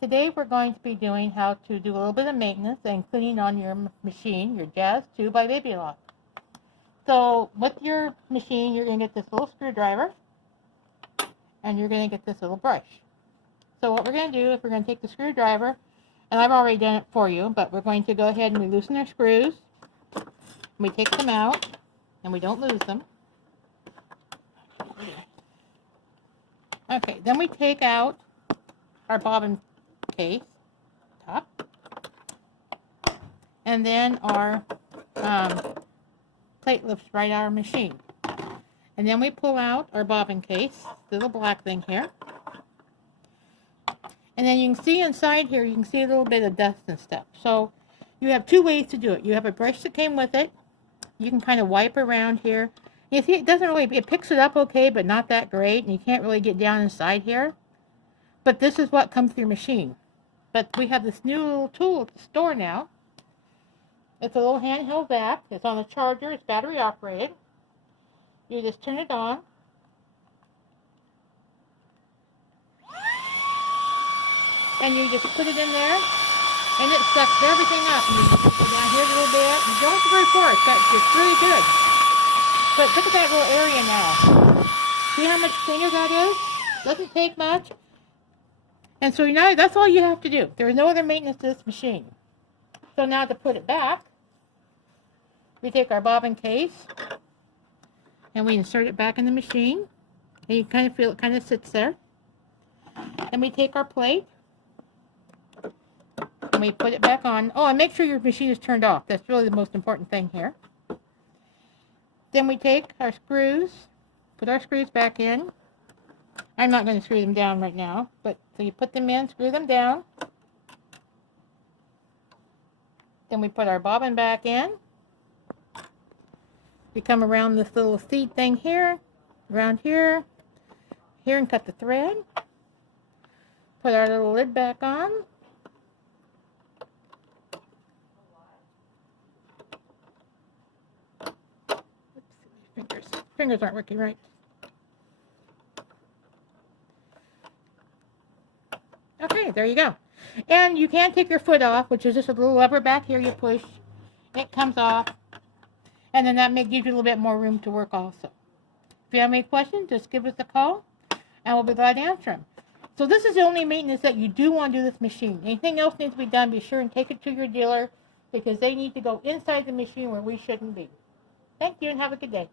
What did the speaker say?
Today we're going to be doing how to do a little bit of maintenance and cleaning on your machine, your Jazz 2 by ELEHOSP. So with your machine, you're going to get this little screwdriver and you're going to get this little brush. So what we're going to do is we're going to take the screwdriver, and I've already done it for you, but we're going to go ahead and we loosen our screws. We take them out and we don't lose them. Okay, then we take out our bobbin case, top, and then our plate lifts right out of our machine. And then we pull out our bobbin case, the little black thing here. And then you can see inside here, you can see a little bit of dust and stuff. So you have two ways to do it. You have a brush that came with it. You can kind of wipe around here. You see, it doesn't really, it picks it up okay, but not that great. And you can't really get down inside here. But this is what comes with your machine. But we have this new little tool at the store now. It's a little handheld vac. It's on a charger. It's battery operated. You just turn it on. And you just put it in there. And it sucks everything up. And you just go down here a little bit. You don't have to very far. It's really good. But look at that little area now. See how much cleaner that is? Doesn't take much. And so now that's all you have to do. There is no other maintenance to this machine. So now to put it back, we take our bobbin case and we insert it back in the machine. And you kind of feel it kind of sits there. And we take our plate and we put it back on. Oh, and make sure your machine is turned off. That's really the most important thing here. Then we take our screws, put our screws back in. I'm not going to screw them down right now, but so you put them in, screw them down. Then we put our bobbin back in. We come around this little seat thing here, around here, and cut the thread. Put our little lid back on. Oops, fingers aren't working right. Okay, there you go. And you can take your foot off, which is just a little lever back here you push. It comes off. And then that gives you a little bit more room to work also. If you have any questions, just give us a call, and we'll be glad to answer them. So this is the only maintenance that you do want to do this machine. Anything else needs to be done, be sure and take it to your dealer, because they need to go inside the machine where we shouldn't be. Thank you, and have a good day.